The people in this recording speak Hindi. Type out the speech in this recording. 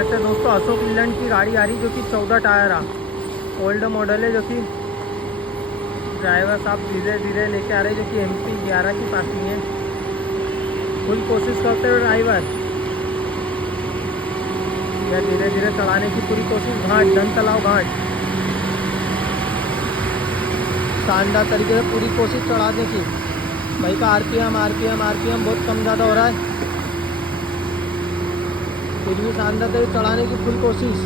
सकते हैं दोस्तों, अशोक लीलैंड की गाड़ी आ रही जो कि 14 टायर आ ओल्ड मॉडल है, जो कि ड्राइवर साहब धीरे धीरे लेके आ रहे हैं, जो कि MP 11 की पासिंग है। फुल कोशिश करते हुए ड्राइवर, या धीरे धीरे चढ़ाने की पूरी कोशिश। घाट धन तलाव घाट, शानदार तरीके से पूरी कोशिश चढ़ाने की। भाई का आरपीएम बहुत कम ज़्यादा हो रहा है, फिर भी शानदार तरीके चढ़ाने की फुल कोशिश।